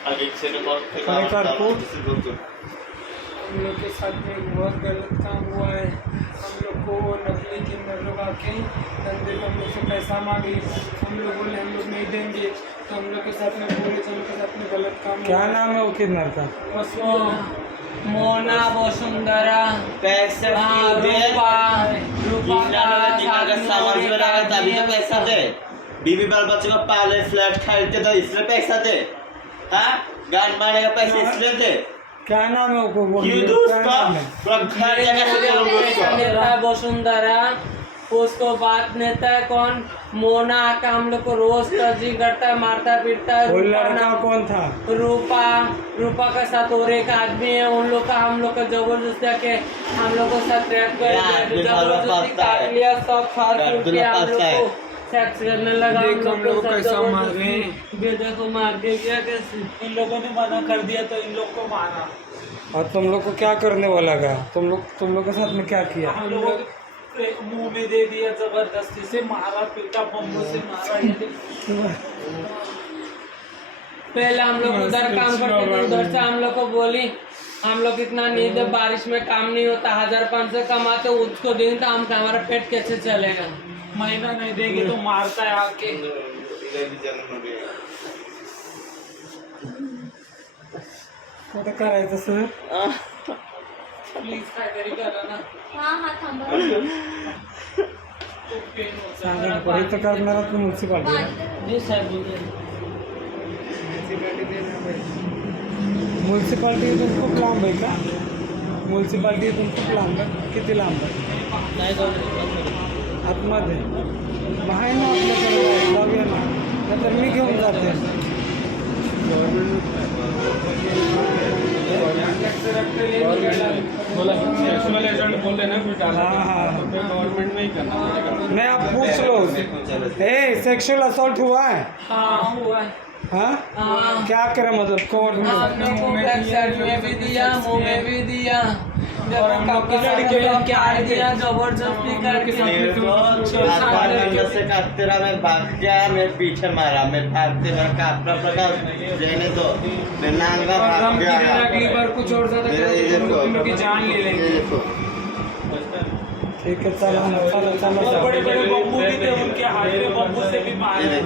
हम लोग के साथ में बहुत गलत काम हुआ है। हम लोग को नकली किन्नर लोग आके धंधे को हम लोग से पैसा मांगे। हम लोग बोले हम लोग नहीं देंगे, तो हम लोग के साथ में बोले तो उनके साथ में गलत काम क्या नाम है वो किन्नर का? मोना, वसुंधरा, पैसे रूपा का सामान में लगा तभी तो पैसा दे। बीवी बाल बच्चों को पाले, फ्लैट खरीदते तो इसलिए पैसा दे। हाँ, गान मारने का पैसा इसलिए दे। क्या नाम है वो? क्यों दो उसको? घर जगह से करो उसको। नेता वसुंधरा, उसको बात नेता है कौन? मोना का हम लोग को रोज तर्जी करता है, मारता पीटता है। वो लड़का कौन था? रूपा के साथ और एक आदमी है, उन लोग का हम लोग को जबरदस्ती के हम लोग को साथ ट्रैप कर जबरदस्ती काट लिया, सब फाड़ फूट के हम लोग को सेक्स करने लगा। हम लोग कैसा मार रहे हैं। देखो मार दिया कैसे। इन लोगों ने मना कर दिया तो इन लोग को मारा। और तुम लोग को क्या करने वाला गया? तुम लोग के साथ में क्या किया? हम लोगों को मुंह में दे दिया, जबरदस्ती से मारा, पीटा, बम्बू से मारा। पहले हम लोग उधर काम करते थे, उधर से हम लोग को बोली हम लोग इतना नींद है, बारिश में काम नहीं होता, 1500 कमाते उसको दिन था, हम हमारा पेट कैसे चलेगा? महीना नहीं देंगे तो मारता है आके। कुठं करायचं सर? प्लीज काहीतरी करा ना। सांगा पुढे तर करणार म्युन्सिपाल्टी. जी साहेब बोलते म्युन्सिपाल्टी इथून खूप लांब आहे का? म्युन्सिपाल्टी इथून खूप लांब आहे? किती लांब आहे? नाही जाऊ आतमध्ये मग आहे ना आपल्याकडे, जाऊया ना, नाहीतर मी घेऊन जाते. गवर्नमेंट में ही करना। मैं आप पूछ लो, सेक्सुअल असॉल्ट हुआ है? हाँ हुआ है। हाँ, क्या करे मतलब कौन? हमने को बैक साइड में भी दिया, मुंह में भी दिया, क्या दिया, जबरदस्ती करके से काटते रहा। मैं भाग गया, मेरे पीछे मारा, मैं भागते मेरा कापड़ा पड़ा, रहने दो, मैं नांगा भाग गया। अगली बार कुछ और ज्यादा उन लोग की जान ले लेंगे। ठीक है, चलो चलो चलो. बड़े बड़े बम्बू भी थे उनके हाथ में, बम्बू से भी मारे।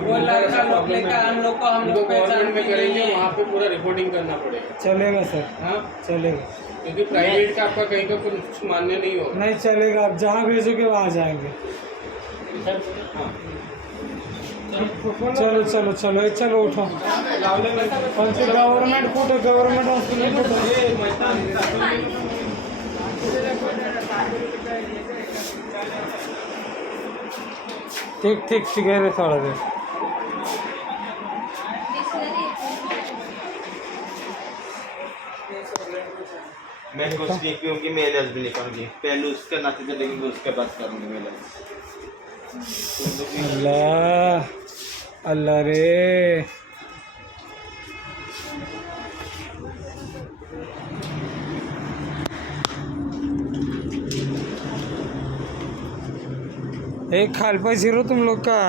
वो लड़का लोग लेकर हम लोग गवर्नमेंट में पहचान करेंगे, वहाँ पे पूरा रिपोर्टिंग करना पड़ेगा। चलेगा सर, हाँ, चलेगा. क्योंकि प्राइवेट का आपका कहीं का कुछ मान्य नहीं होगा। नहीं चलेगा, आप जहाँ भेजोगे वहाँ जाएंगे. चलो चलो चलो चलो उठो. कोणते गव्हर्नमेंट कुठं? गव्हर्नमेंट हॉस्पिटल कुठं? ठीक ठीक ठीक है रे, थोड़ा देर. मैं कुछ नहीं पीऊँगी, मैं इलाज भी नहीं करूँगी। पहले उसका नाते से लेकिन उसके पास करूँगी मैं इलाज। अल्लाह अल्लाह रे. एक खाल पे जीरो तुम लोग का.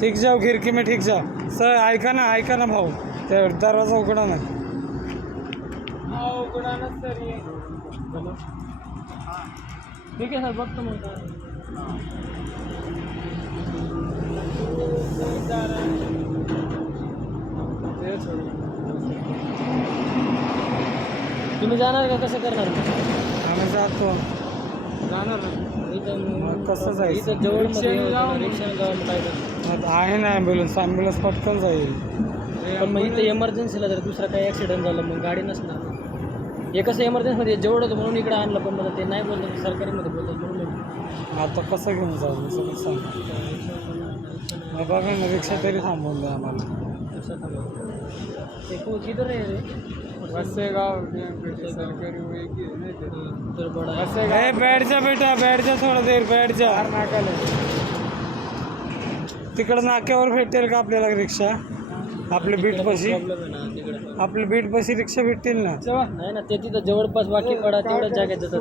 ठीक जाओ, खिड़की में ठीक जाओ. सर ऐका ना भाऊ, ते दरवाजा उघडा ना. ठीक है सर, वक्त होता तुम्ही जाणार का? कसं करणार? आम्ही जातो. जाणार मग कसं जायचं? इथं जवळ रिक्षा जाऊन काय करणार? आहे ना ॲम्ब्युलन्स पटकन जाईल. पण मग इथं इमर्जन्सीला जर दुसरा काही ॲक्सिडेंट झाला मग गाडी नसणार. हे कसं इमर्जन्सीमध्ये जवळ होतं म्हणून इकडं आणलं, पण मला ते नाही बोललं, सरकारीमध्ये बोलतात म्हणून. आता कसं घेऊन जाऊ सगळं सांग. मग बघा ना, रिक्षा तरी थांबवून द्या आम्हाला. ते किधर आहे रे? वसेगाव सरकारी हुई की नहीं थे? तर बडा ए बैठ जा बेटा, बैठ जा, थोडा देर बैठ जा. तिकडं नाक्यावर भेटेल का आपल्याला रिक्षा? आपल्या बीटपाशी, प्रॉब्लेम आहे ना तिकडे. आपल्या बीटपाशी रिक्षा भेटतील ना? नाही ना, ते तिथं जवळपास बाकी पडा तेवढ्या जागेत जातात.